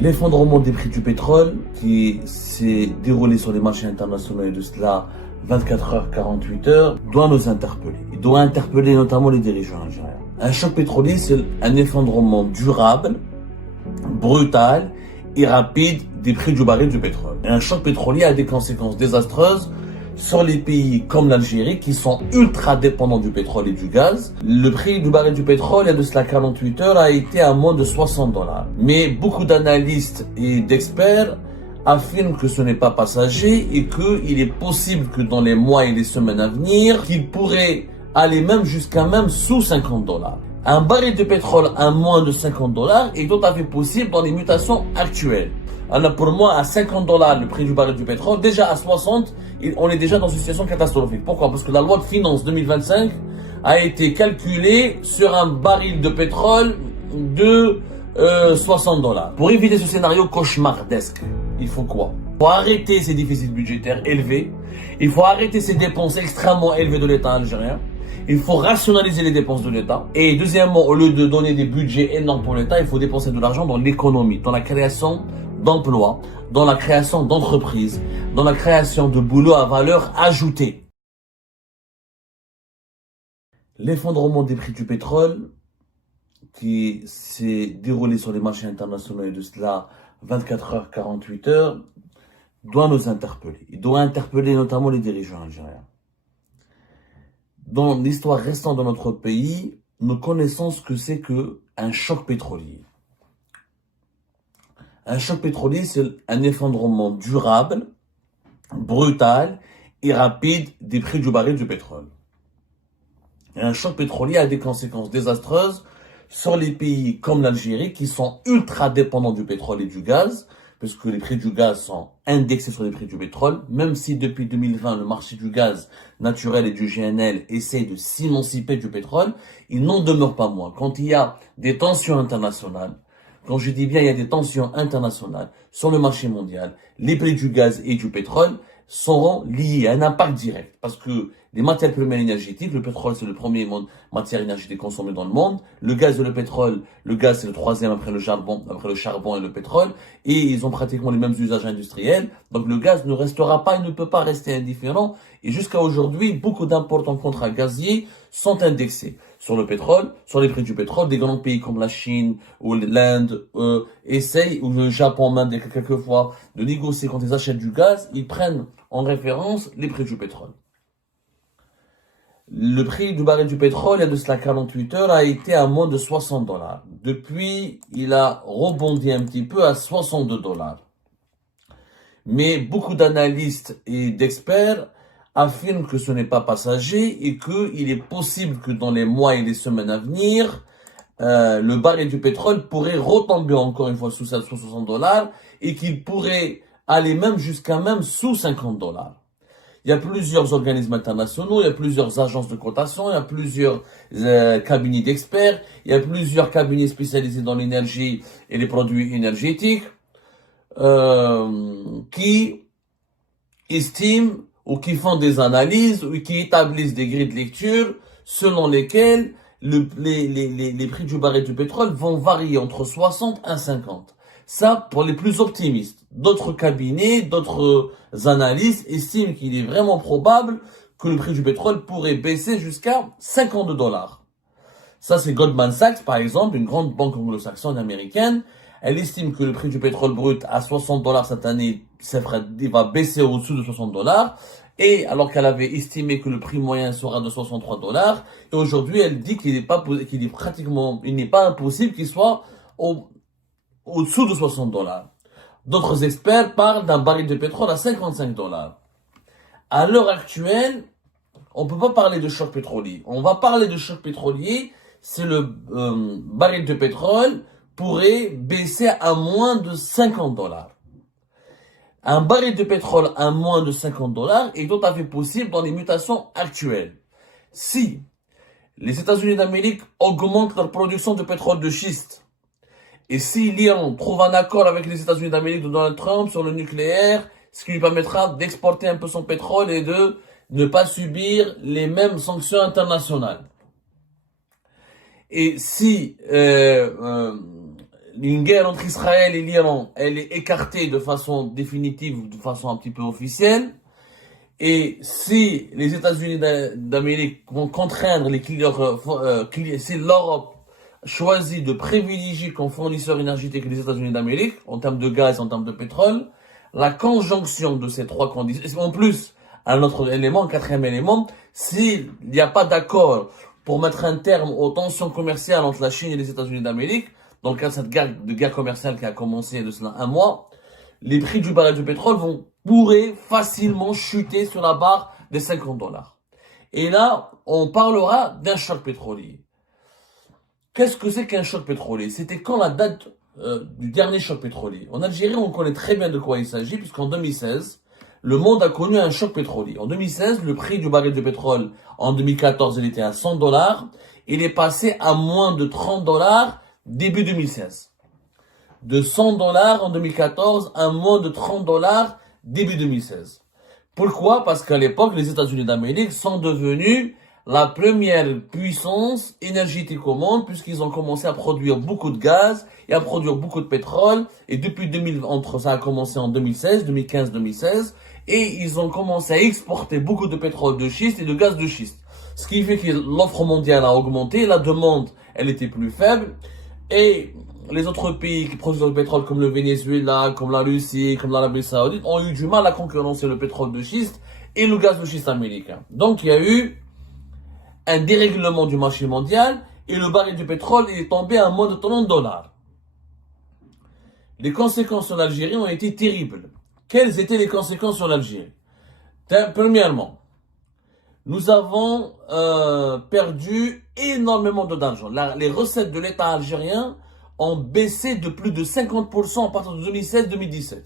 L'effondrement des prix du pétrole qui s'est déroulé sur les marchés internationaux et de cela 24 heures, 48 heures, doit nous interpeller. Il doit interpeller notamment les dirigeants algériens. Un choc pétrolier, c'est un effondrement durable, brutal et rapide des prix du baril du pétrole. Et un choc pétrolier a des conséquences désastreuses sur les pays comme l'Algérie qui sont ultra dépendants du pétrole et du gaz. Le prix du baril du pétrole, il y a de cela 48 heures, a été à moins de 60 $. Mais beaucoup d'analystes et d'experts affirment que ce n'est pas passager et qu'il est possible que dans les mois et les semaines à venir, qu'il pourrait aller même jusqu'à même sous 50 $. Un baril de pétrole à moins de 50 $ est tout à fait possible dans les mutations actuelles. Alors pour moi, à 50 $ le prix du baril du pétrole, déjà à 60, on est déjà dans une situation catastrophique. Pourquoi? Parce que la loi de finances 2025 a été calculée sur un baril de pétrole de 60 $. Pour éviter ce scénario cauchemardesque, il faut quoi? Il faut arrêter ces déficits budgétaires élevés. Il faut arrêter ces dépenses extrêmement élevées de l'État algérien. Il faut rationaliser les dépenses de l'État. Et deuxièmement, au lieu de donner des budgets énormes pour l'État, il faut dépenser de l'argent dans l'économie, dans la création d'emplois, dans la création d'entreprises, dans la création de boulots à valeur ajoutée. L'effondrement des prix du pétrole qui s'est déroulé sur les marchés internationaux et de cela 24 heures, 48 heures, doit nous interpeller. Il doit interpeller notamment les dirigeants algériens. Dans l'histoire récente de notre pays, nous connaissons ce que c'est qu'un choc pétrolier. Un choc pétrolier, c'est un effondrement durable, brutal et rapide des prix du baril du pétrole. Et un choc pétrolier a des conséquences désastreuses sur les pays comme l'Algérie qui sont ultra dépendants du pétrole et du gaz, puisque les prix du gaz sont indexés sur les prix du pétrole, même si depuis 2020, le marché du gaz naturel et du GNL essaie de s'émanciper du pétrole, il n'en demeure pas moins. Quand il y a des tensions internationales, quand je dis bien il y a des tensions internationales sur le marché mondial, les prix du gaz et du pétrole seront liés à un impact direct. Parce que les matières premières énergétiques, le pétrole c'est le premier matière énergétique consommée dans le monde, le gaz et le pétrole, le gaz c'est le troisième après le charbon et le pétrole, et ils ont pratiquement les mêmes usages industriels, donc le gaz ne restera pas, il ne peut pas rester indifférent, et jusqu'à aujourd'hui, beaucoup d'importants contrats gaziers sont indexés sur le pétrole, sur les prix du pétrole. Des grands pays comme la Chine ou l'Inde essayent, ou le Japon même quelquefois, de négocier quand ils achètent du gaz, ils prennent en référence les prix du pétrole. Le prix du baril du pétrole, il y a de cela 48 heures, a été à moins de 60 $. Depuis, il a rebondi un petit peu à 62 $. Mais beaucoup d'analystes et d'experts affirment que ce n'est pas passager et qu'il est possible que dans les mois et les semaines à venir, le baril du pétrole pourrait retomber encore une fois sous 60 $ et qu'il pourrait aller même jusqu'à même sous 50 $. Il y a plusieurs organismes internationaux, il y a plusieurs agences de cotation, il y a plusieurs cabinets d'experts, il y a plusieurs cabinets spécialisés dans l'énergie et les produits énergétiques qui estiment ou qui font des analyses ou qui établissent des grilles de lecture selon lesquelles les prix du baril du pétrole vont varier entre 60 et 50. Ça, pour les plus optimistes. D'autres cabinets, d'autres analystes estiment qu'il est vraiment probable que le prix du pétrole pourrait baisser jusqu'à 50 $. Ça, c'est Goldman Sachs, par exemple, une grande banque anglo-saxonne américaine. Elle estime que le prix du pétrole brut à 60 $ cette année, il va baisser au-dessous de 60 $. Et alors qu'elle avait estimé que le prix moyen sera de 63 $, et aujourd'hui, elle dit qu'il n'est pas impossible qu'il soit au-dessous de 60 $. D'autres experts parlent d'un baril de pétrole à 55 $. À l'heure actuelle, on ne peut pas parler de choc pétrolier. On va parler de choc pétrolier, c'est le baril de pétrole pourrait baisser à moins de 50 $. Un baril de pétrole à moins de 50 $ est tout à fait possible dans les mutations actuelles. Si les États-Unis d'Amérique augmentent leur production de pétrole de schiste, et si l'Iran trouve un accord avec les États-Unis d'Amérique de Donald Trump sur le nucléaire, ce qui lui permettra d'exporter un peu son pétrole et de ne pas subir les mêmes sanctions internationales. Et si une guerre entre Israël et l'Iran, elle est écartée de façon définitive ou de façon un petit peu officielle. Et si les États-Unis d'Amérique vont contraindre les si l'Europe choisit de privilégier comme fournisseur énergétique les États-Unis d'Amérique, en termes de gaz, en termes de pétrole, la conjonction de ces trois conditions, en plus, un autre élément, un quatrième élément, s'il n'y a pas d'accord pour mettre un terme aux tensions commerciales entre la Chine et les États-Unis d'Amérique, dans le cadre de cette guerre commerciale qui a commencé de cela un mois, les prix du baril de pétrole pourraient facilement chuter sur la barre des $50. Et là, on parlera d'un choc pétrolier. Qu'est-ce que c'est qu'un choc pétrolier? C'était quand la date du dernier choc pétrolier? En Algérie, on connaît très bien de quoi il s'agit, puisqu'en 2016, le monde a connu un choc pétrolier. En 2016, le prix du baril de pétrole, en 2014, il était à $100. Il est passé à moins de $30 début 2016. De $100 en 2014 à moins de $30 début 2016. Pourquoi? Parce qu'à l'époque, les États-Unis d'Amérique sont devenus la première puissance énergétique au monde, puisqu'ils ont commencé à produire beaucoup de gaz et à produire beaucoup de pétrole. Et depuis ça a commencé en 2016, 2015, 2016, et ils ont commencé à exporter beaucoup de pétrole de schiste et de gaz de schiste. Ce qui fait que l'offre mondiale a augmenté, la demande, elle était plus faible, et les autres pays qui produisent du pétrole comme le Venezuela, comme la Russie, comme l'Arabie Saoudite ont eu du mal à concurrencer le pétrole de schiste et le gaz de schiste américain. Donc il y a eu un dérèglement du marché mondial et le baril du pétrole est tombé à moins de $30. Les conséquences sur l'Algérie ont été terribles. Quelles étaient les conséquences sur l'Algérie? Premièrement, nous avons perdu énormément d'argent. Les recettes de l'État algérien ont baissé de plus de 50% à partir de 2016-2017.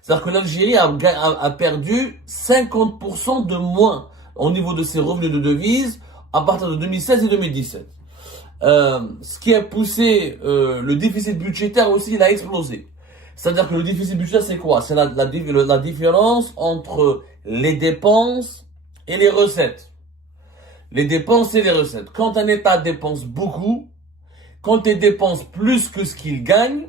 C'est-à-dire que l'Algérie a perdu 50% de moins au niveau de ses revenus de devises à partir de 2016 et 2017. Ce qui a poussé le déficit budgétaire aussi, il a explosé. C'est-à-dire que le déficit budgétaire, c'est quoi? C'est la différence entre les dépenses et les recettes. Les dépenses et les recettes. Quand un État dépense beaucoup, quand il dépense plus que ce qu'il gagne,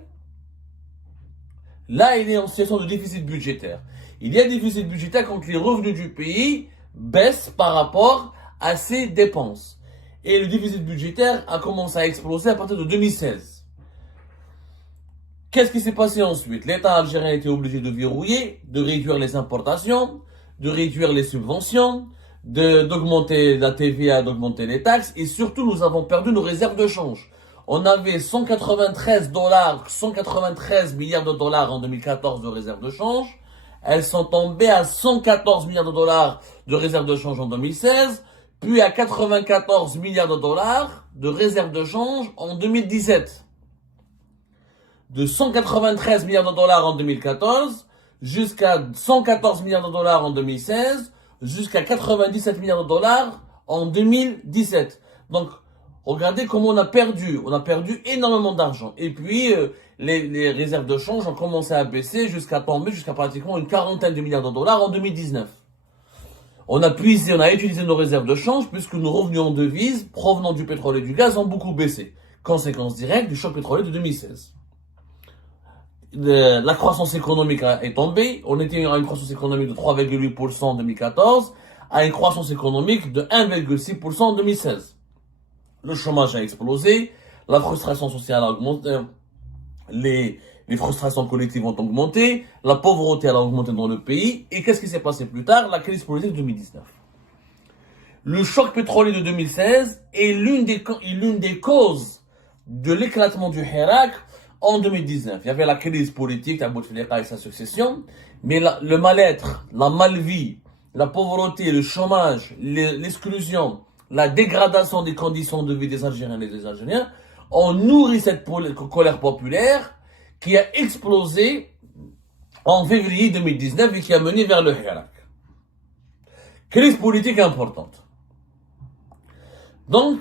là, il est en situation de déficit budgétaire. Il y a déficit budgétaire quand les revenus du pays baissent par rapport à ses dépenses. Et le déficit budgétaire a commencé à exploser à partir de 2016. Qu'est-ce qui s'est passé ensuite? L'État algérien a été obligé de verrouiller, de réduire les importations, de réduire les subventions, d'augmenter la TVA, d'augmenter les taxes, et surtout, nous avons perdu nos réserves de change. On avait 193 milliards de dollars en 2014 de réserves de change. Elles sont tombées à 114 milliards de dollars de réserves de change en 2016, puis à 94 milliards de dollars de réserves de change en 2017. De 193 milliards de dollars en 2014 jusqu'à 114 milliards de dollars en 2016, jusqu'à 97 milliards de dollars en 2017. Donc, regardez comment on a perdu énormément d'argent. Et puis, les réserves de change ont commencé à baisser jusqu'à pratiquement une quarantaine de milliards de dollars en 2019. On a utilisé nos réserves de change puisque nos revenus en devises provenant du pétrole et du gaz ont beaucoup baissé. Conséquence directe du choc pétrolier de 2016. La croissance économique est tombée. On était à une croissance économique de 3,8% en 2014 à une croissance économique de 1,6% en 2016. Le chômage a explosé, la frustration sociale a augmenté, les frustrations collectives ont augmenté, la pauvreté a augmenté dans le pays. Et qu'est-ce qui s'est passé plus tard? La crise politique de 2019. Le choc pétrolier de 2016 est l'une des causes de l'éclatement du Hirak en 2019. Il y avait la crise politique, la Bouteflika et sa succession, mais le mal-être, la malvie, la pauvreté, le chômage, l'exclusion, la dégradation des conditions de vie des Algériens et des Algériens ont nourri cette colère populaire qui a explosé en février 2019 et qui a mené vers le Hirak. Crise politique importante. Donc,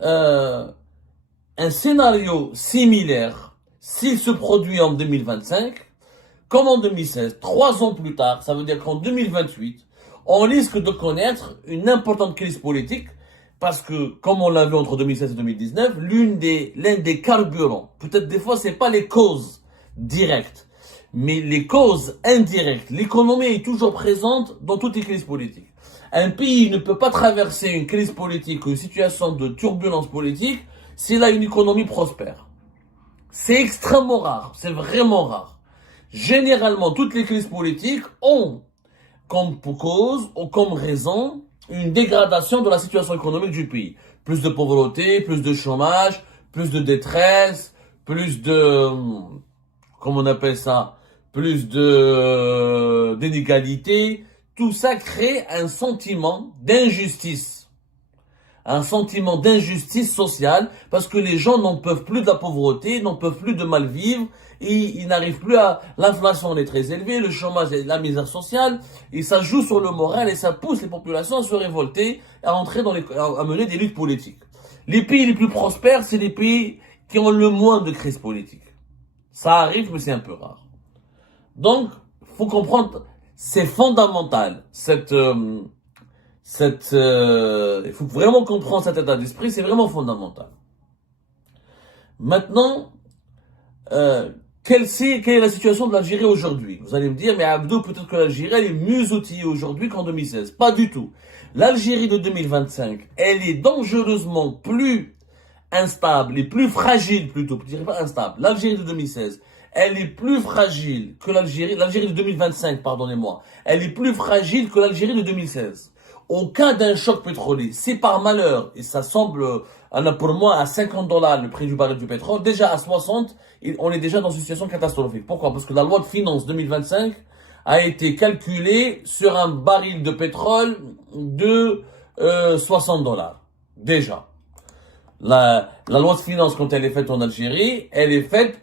un scénario similaire, s'il se produit en 2025, comme en 2016, 3 ans plus tard, ça veut dire qu'en 2028, on risque de connaître une importante crise politique Parce que, comme on l'a vu entre 2016 et 2019, l'un des carburants, peut-être des fois c'est pas les causes directes, mais les causes indirectes. L'économie est toujours présente dans toutes les crises politiques. Un pays ne peut pas traverser une crise politique ou une situation de turbulence politique s'il a une économie prospère. C'est extrêmement rare, c'est vraiment rare. Généralement, toutes les crises politiques ont comme cause ou comme raison une dégradation de la situation économique du pays. Plus de pauvreté, plus de chômage, plus de détresse, plus de, comment on appelle ça, plus de d'inégalité. Tout ça crée un sentiment d'injustice. Un sentiment d'injustice sociale parce que les gens n'en peuvent plus de la pauvreté, n'en peuvent plus de mal vivre et ils n'arrivent plus à... L'inflation est très élevée, le chômage et la misère sociale et ça joue sur le moral et ça pousse les populations à se révolter, à entrer à mener des luttes politiques. Les pays les plus prospères, c'est les pays qui ont le moins de crises politiques. Ça arrive, mais c'est un peu rare. Donc, faut comprendre, c'est fondamental, il faut vraiment comprendre cet état d'esprit, c'est vraiment fondamental. Maintenant, quelle est la situation de l'Algérie aujourd'hui? Vous allez me dire, mais Abdou, peut-être que l'Algérie, elle est mieux outillée aujourd'hui qu'en 2016. Pas du tout. L'Algérie de 2025, elle est dangereusement plus instable et plus fragile plutôt, je dirais pas instable. L'Algérie de 2016, elle est plus fragile que l'Algérie de 2025, pardonnez-moi. Elle est plus fragile que l'Algérie de 2016. Au cas d'un choc pétrolier, c'est par malheur, et ça semble, pour moi, à $50 le prix du baril du pétrole, déjà à 60, on est déjà dans une situation catastrophique. Pourquoi? Parce que la loi de finances 2025 a été calculée sur un baril de pétrole de $60. Déjà. La loi de finances, quand elle est faite en Algérie, elle est faite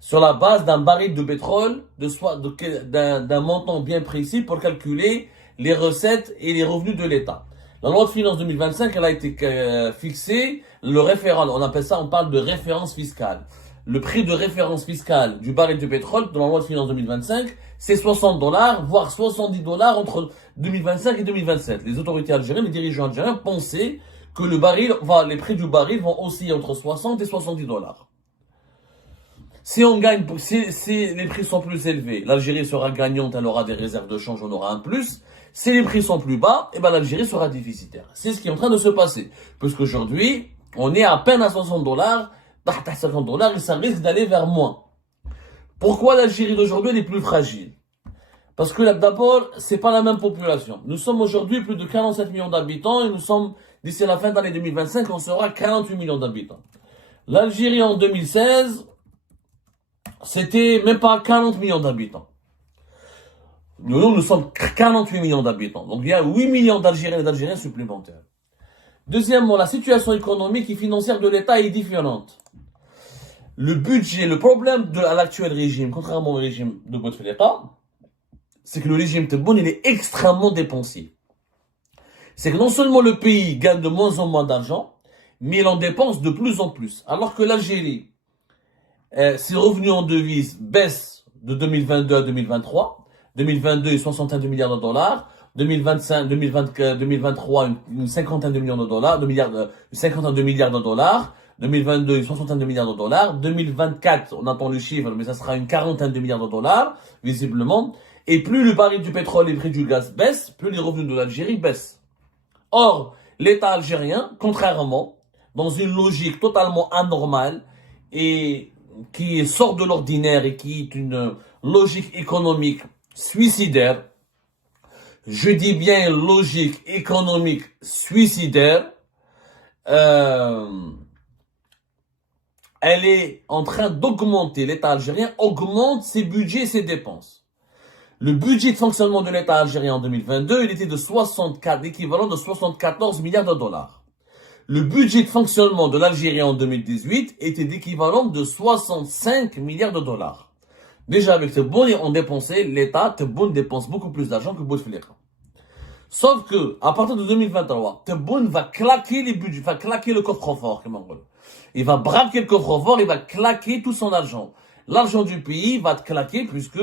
sur la base d'un baril de pétrole, d'un montant bien précis pour calculer les recettes et les revenus de l'État. La loi de finances 2025, elle a été fixée, le référent, on parle de référence fiscale. Le prix de référence fiscale du baril de pétrole dans la loi de finances 2025, c'est $60, voire $70 entre 2025 et 2027. Les autorités algériennes, les dirigeants algériens pensaient que les prix du baril vont osciller entre 60 et $70. Si les prix sont plus élevés, l'Algérie sera gagnante, elle aura des réserves de change, on aura un plus. Si les prix sont plus bas, l'Algérie sera déficitaire. C'est ce qui est en train de se passer. Puisqu'aujourd'hui, on est à peine à $60, à $50, et ça risque d'aller vers moins. Pourquoi l'Algérie d'aujourd'hui est plus fragile? Parce que là, d'abord, c'est pas la même population. Nous sommes aujourd'hui plus de 47 millions d'habitants et d'ici la fin de l'année 2025, on sera 48 millions d'habitants. L'Algérie en 2016, c'était même pas 40 millions d'habitants. Nous sommes 48 millions d'habitants. Donc il y a 8 millions d'Algériens et d'Algériens supplémentaires. Deuxièmement, la situation économique et financière de l'État est différente. Le problème à l'actuel régime, contrairement au régime de Bouteflika, c'est que le régime Tebboune, il est extrêmement dépensier. C'est que non seulement le pays gagne de moins en moins d'argent, mais il en dépense de plus en plus. Alors que l'Algérie, ses revenus en devises baissent de 2022 à 2023. 2022, 62 milliards de dollars. 2023, une cinquantaine de millions de dollars, 52 milliards de dollars. 2022, 62 milliards de dollars. 2024, on attend le chiffre, mais ça sera une quarantaine de milliards de dollars, visiblement. Et plus le baril du pétrole et le prix du gaz baissent, plus les revenus de l'Algérie baissent. Or, l'État algérien, contrairement, dans une logique totalement anormale et qui sort de l'ordinaire et qui est une logique économique suicidaire, je dis bien logique économique suicidaire, elle est en train d'augmenter, l'État algérien augmente ses budgets et ses dépenses. Le budget de fonctionnement de l'État algérien en 2022, il était l'équivalent de 74 milliards de dollars. Le budget de fonctionnement de l'Algérie en 2018 était d'équivalent de 65 milliards de dollars. Déjà, avec Tebboune, l'État Tebboune dépense beaucoup plus d'argent que Bouteflika. Sauf que, à partir de 2023, Tebboune va claquer les budgets, va claquer le coffre-fort, il va braquer le coffre-fort, il va claquer tout son argent. L'argent du pays va claquer puisque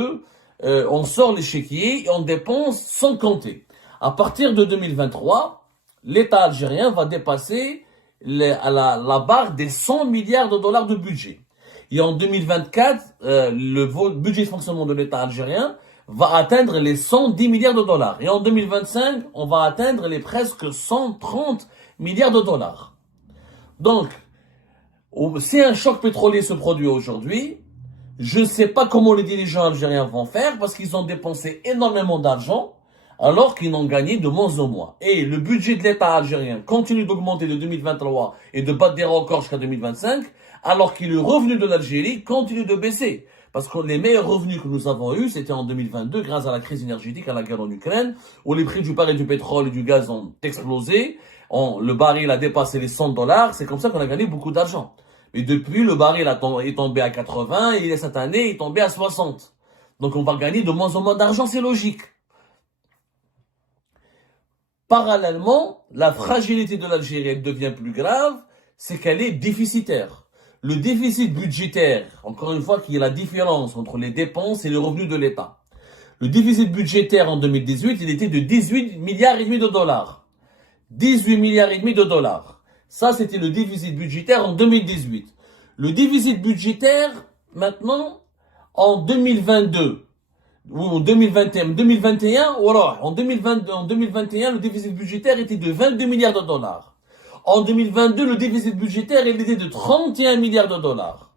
on sort l'échiquier et on dépense sans compter. À partir de 2023, l'État algérien va dépasser la barre des 100 milliards de dollars de budget. Et en 2024, le budget de fonctionnement de l'État algérien va atteindre les 110 milliards de dollars. Et en 2025, on va atteindre les presque 130 milliards de dollars. Donc, si un choc pétrolier se produit aujourd'hui, je ne sais pas comment les dirigeants algériens vont faire parce qu'ils ont dépensé énormément d'argent alors qu'ils n'ont gagné de moins en moins. Et le budget de l'État algérien continue d'augmenter de 2023 et de battre des records jusqu'à 2025, alors que le revenu de l'Algérie continue de baisser. Parce que les meilleurs revenus que nous avons eus, c'était en 2022, grâce à la crise énergétique, à la guerre en Ukraine, où les prix du baril du pétrole et du gaz ont explosé. Le baril a dépassé les 100 dollars. C'est comme ça qu'on a gagné beaucoup d'argent. Et depuis, le baril est tombé à 80 et cette année, il est tombé à 60. Donc on va gagner de moins en moins d'argent, c'est logique. Parallèlement, la fragilité de l'Algérie devient plus grave, c'est qu'elle est déficitaire. Le déficit budgétaire, encore une fois, qui est la différence entre les dépenses et les revenus de l'État. Le déficit budgétaire en 2018, il était de 18 milliards et demi de dollars. 18 milliards et demi de dollars. Ça, c'était le déficit budgétaire en 2018. Le déficit budgétaire, maintenant, en 2022, ou en 2021, voilà, en 2021, le déficit budgétaire était de 22 milliards de dollars. En 2022, le déficit budgétaire, il était de 31 milliards de dollars.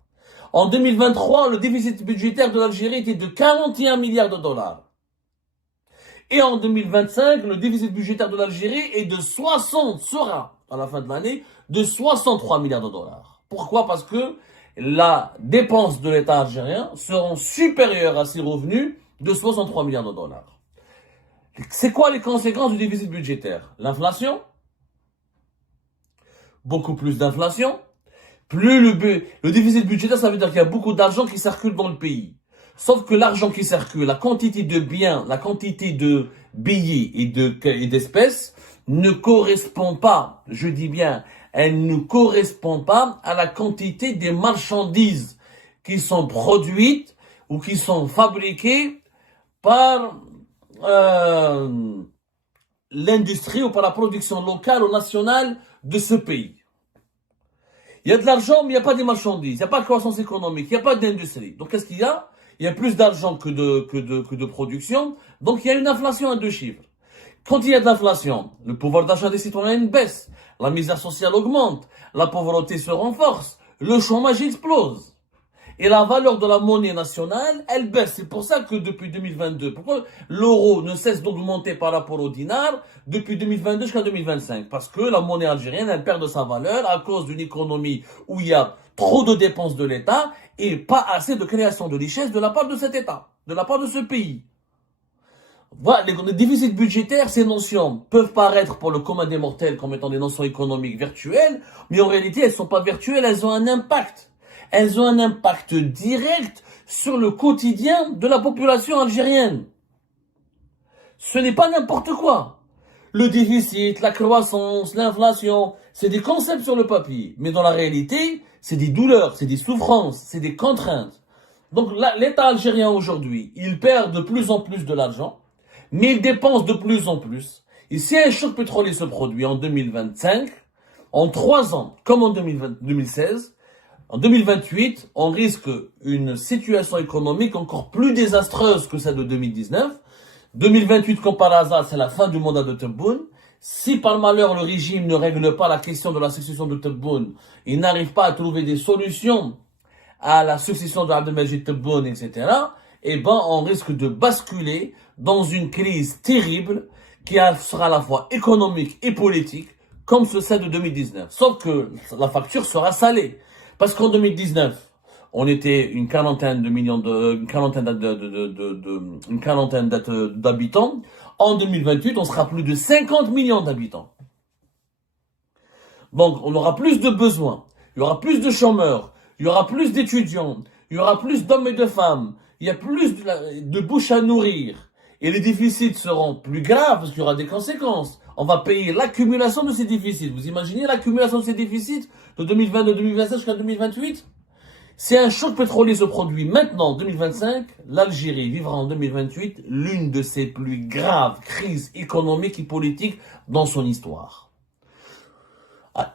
En 2023, le déficit budgétaire de l'Algérie était de 41 milliards de dollars. Et en 2025, le déficit budgétaire de l'Algérie est sera, à la fin de l'année, de 63 milliards de dollars. Pourquoi? Parce que la dépense de l'État algérien seront supérieures à ses revenus de 63 milliards de dollars. C'est quoi les conséquences du déficit budgétaire? L'inflation. Beaucoup plus d'inflation. Plus le déficit budgétaire, ça veut dire qu'il y a beaucoup d'argent qui circule dans le pays. Sauf que l'argent qui circule, la quantité de biens, la quantité de billets et d'espèces ne correspond pas, je dis bien, elle ne correspond pas à la quantité des marchandises qui sont produites ou qui sont fabriquées par l'industrie ou par la production locale ou nationale de ce pays. Il y a de l'argent, mais il n'y a pas de marchandises, il n'y a pas de croissance économique, il n'y a pas d'industrie. Donc qu'est-ce qu'il y a? Il y a plus d'argent que de production, donc il y a une inflation à deux chiffres. Quand il y a de l'inflation, le pouvoir d'achat des citoyens baisse, la misère sociale augmente, la pauvreté se renforce, le chômage explose. Et la valeur de la monnaie nationale, elle baisse. C'est pour ça que depuis 2022, pourquoi l'euro ne cesse d'augmenter par rapport au dinar depuis 2022 jusqu'à 2025? Parce que la monnaie algérienne, elle perd de sa valeur à cause d'une économie où il y a trop de dépenses de l'État et pas assez de création de richesse de la part de cet État, de la part de ce pays. Voilà, les déficits budgétaires, ces notions peuvent paraître pour le commun des mortels comme étant des notions économiques virtuelles, mais en réalité, elles ne sont pas virtuelles, elles ont un impact. Elles ont un impact direct sur le quotidien de la population algérienne. Ce n'est pas n'importe quoi. Le déficit, la croissance, l'inflation, c'est des concepts sur le papier. Mais dans la réalité, c'est des douleurs, c'est des souffrances, c'est des contraintes. Donc l'État algérien aujourd'hui, il perd de plus en plus de l'argent, mais il dépense de plus en plus. Et si un choc pétrolier se produit en 2025, en 3 ans, comme en 2016, en 2028, on risque une situation économique encore plus désastreuse que celle de 2019. 2028, comme par hasard, c'est la fin du mandat de Tebboune. Si par malheur le régime ne règle pas la question de la succession de Tebboune, il n'arrive pas à trouver des solutions à la succession de Abdelmajid Tebboune, etc., eh ben, on risque de basculer dans une crise terrible qui sera à la fois économique et politique, comme celle de 2019. Sauf que la facture sera salée. Parce qu'en 2019, on était une quarantaine d'habitants. En 2028, on sera plus de 50 millions d'habitants. Donc, on aura plus de besoins. Il y aura plus de chômeurs. Il y aura plus d'étudiants. Il y aura plus d'hommes et de femmes. Il y a plus de bouches à nourrir. Et les déficits seront plus graves parce qu'il y aura des conséquences. On va payer l'accumulation de ces déficits. Vous imaginez l'accumulation de ces déficits de 2022, 2027 jusqu'à 2028? Si un choc pétrolier se produit maintenant, en 2025, l'Algérie vivra en 2028 l'une de ses plus graves crises économiques et politiques dans son histoire.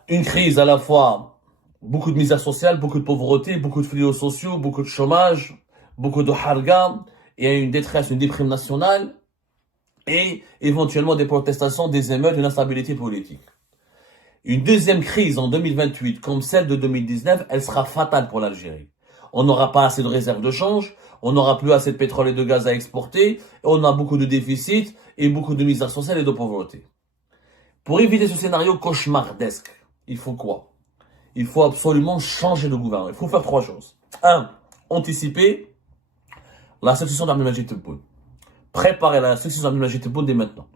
Une crise à la fois, beaucoup de misère sociale, beaucoup de pauvreté, beaucoup de fléaux sociaux, beaucoup de chômage, beaucoup de harga, et une détresse, une déprime nationale, et éventuellement des protestations, des émeutes, une instabilité politique. Une deuxième crise en 2028, comme celle de 2019, elle sera fatale pour l'Algérie. On n'aura pas assez de réserves de change, on n'aura plus assez de pétrole et de gaz à exporter, et on a beaucoup de déficits et beaucoup de misère sociale et de pauvreté. Pour éviter ce scénario cauchemardesque, il faut quoi? Il faut absolument changer de gouvernement. Il faut faire trois choses. Un, anticiper la succession d'Abdelmajid Tebboune. Préparer la succession d'Abdelmajid Tebboune dès maintenant.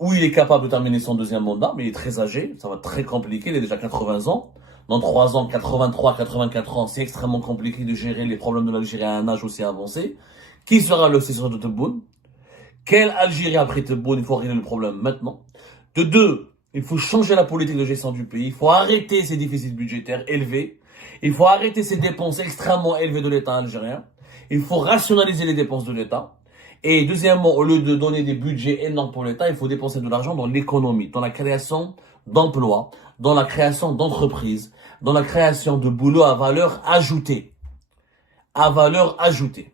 Où il est capable de terminer son deuxième mandat, mais il est très âgé, ça va être très compliqué, il a déjà 80 ans. Dans 3 ans, 83, 84 ans, c'est extrêmement compliqué de gérer les problèmes de l'Algérie à un âge aussi avancé. Qui sera le successeur de Tebboune? Quelle Algérie après Tebboune? Il faut régler le problème maintenant. De deux, il faut changer la politique de gestion du pays. Il faut arrêter ces déficits budgétaires élevés. Il faut arrêter ces dépenses extrêmement élevées de l'État algérien. Il faut rationaliser les dépenses de l'État. Et deuxièmement, au lieu de donner des budgets énormes pour l'État, il faut dépenser de l'argent dans l'économie, dans la création d'emplois, dans la création d'entreprises, dans la création de boulots à valeur ajoutée. À valeur ajoutée.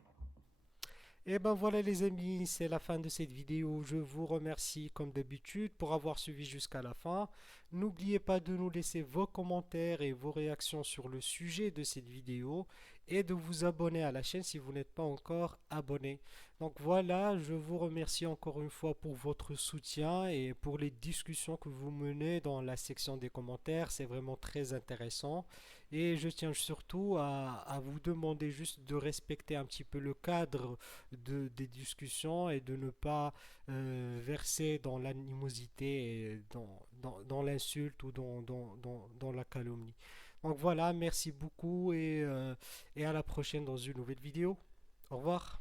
Et ben voilà les amis, c'est la fin de cette vidéo. Je vous remercie comme d'habitude pour avoir suivi jusqu'à la fin. N'oubliez pas de nous laisser vos commentaires et vos réactions sur le sujet de cette vidéo et de vous abonner à la chaîne si vous n'êtes pas encore abonné. Donc voilà, je vous remercie encore une fois pour votre soutien et pour les discussions que vous menez dans la section des commentaires. C'est vraiment très intéressant. Et je tiens surtout à vous demander juste de respecter un petit peu le cadre des discussions et de ne pas verser dans l'animosité, et dans l'insulte ou dans la calomnie. Donc voilà, merci beaucoup et à la prochaine dans une nouvelle vidéo. Au revoir.